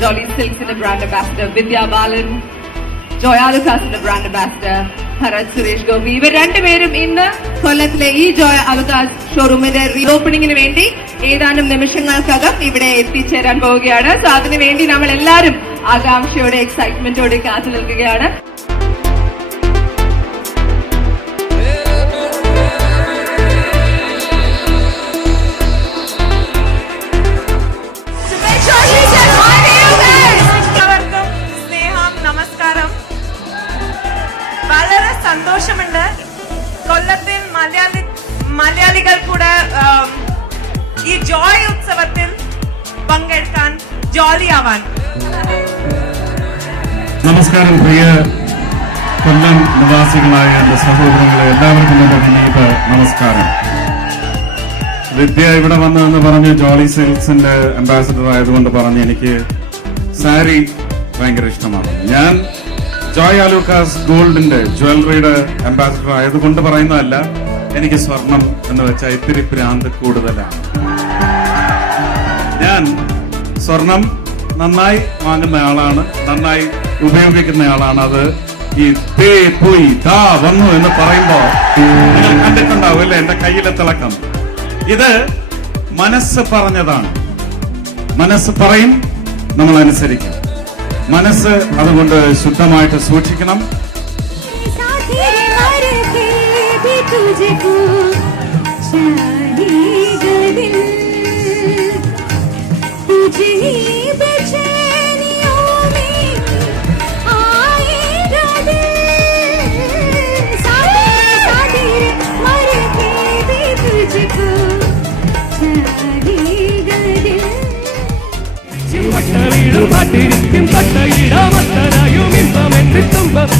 Jolly Silks brand ambassador Vidya Balan, Joya Lucas brand ambassador Bharat Suresh Gopi. ഇവർ രണ്ടുപേരും ഇന്ന് കൊല്ലത്തിലെ ഈ ജോയ അലുക്കാസ് ഷോറൂമിന്റെ റീഓപ്പണിംഗിന് വേണ്ടി ഏതാനും നിമിഷങ്ങൾക്കകം ഇവിടെ എത്തിച്ചേരാൻ പോവുകയാണ്. സോ അതിനു വേണ്ടി നമ്മൾ എല്ലാവരും ആകാംക്ഷയോടെ എക്സൈറ്റ്മെന്റോടെ കാത്തു നിൽക്കുകയാണ്. വളരെ സന്തോഷമുണ്ട്. കൊല്ലത്തിൽ മലയാളികൾ കൂടെ ഈ ജോയ് ഉത്സവത്തിൽ പങ്കെടുക്കാൻ ജോലിയാവാൻ. നമസ്കാരം പ്രിയ കൊല്ലം നിവാസികളായ എന്റെ സഹോദരങ്ങളെ, എല്ലാവർക്കും എന്റെ വിനീത നമസ്കാരം. വിദ്യ ഇവിടെ വന്നതെന്ന് പറഞ്ഞ് ജോളി സിൽക്സിന്റെ അംബാസിഡർ ആയതുകൊണ്ട് പറഞ്ഞ് എനിക്ക് സാരി ഭയങ്കര ഇഷ്ടമാണ്. ഞാൻ ജോയ് ആലൂക്കാസ് ഗോൾഡിന്റെ ജ്വല്ലറിയുടെ അംബാസിഡർ ആയതുകൊണ്ട് പറയുന്നതല്ല, എനിക്ക് സ്വർണം എന്ന് വെച്ചാൽ ഇത്തിരി ഭ്രാന്ത് കൂടുതലാണ്. ഞാൻ സ്വർണം നന്നായി വാങ്ങുന്ന ആളാണ്, നന്നായി ഉപയോഗിക്കുന്ന ആളാണ്. അത് ഈ തേ പോയി ദാ വന്നു എന്ന് പറയുമ്പോ നിങ്ങൾ കണ്ടിട്ടുണ്ടാവും അല്ലേ എന്റെ കയ്യിലെ തിളക്കം. ഇത് മനസ്സ് പറഞ്ഞതാണ്. മനസ്സ് പറയും, നമ്മൾ അനുസരിക്കും. മനസ്സ് അതുകൊണ്ട് ശുദ്ധമായിട്ട് സൂക്ഷിക്കണം. പട്ടിരിക്കും പട്ടയിടാമത്തനായും ഇമ്പമെന്ന് തുമ്പം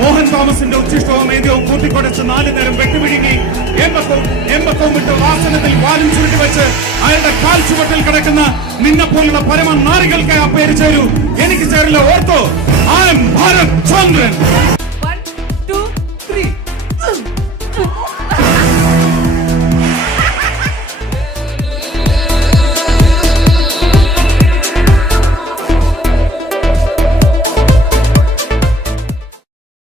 മോഹൻ തോമസിന്റെ ഉച്ചിഷ്ടവും ഏതിയവും കൂട്ടിക്കൊടച്ച് 4 നേരം വെട്ടുപിഴുങ്ങി എമ്പക്കവും വിട്ട് വാസനത്തിൽ വാലും ചുരുട്ടി വെച്ച് അയാളുടെ കാൽ ചുവട്ടിൽ കിടക്കുന്ന നിന്നെ പോലുള്ള പരമ നാരികൾക്ക് ആ പേര് ചേരൂ. എനിക്ക് ചേരില്ല. ഓർത്തോ, ഐ എം ഭാരത് ചന്ദ്രൻ.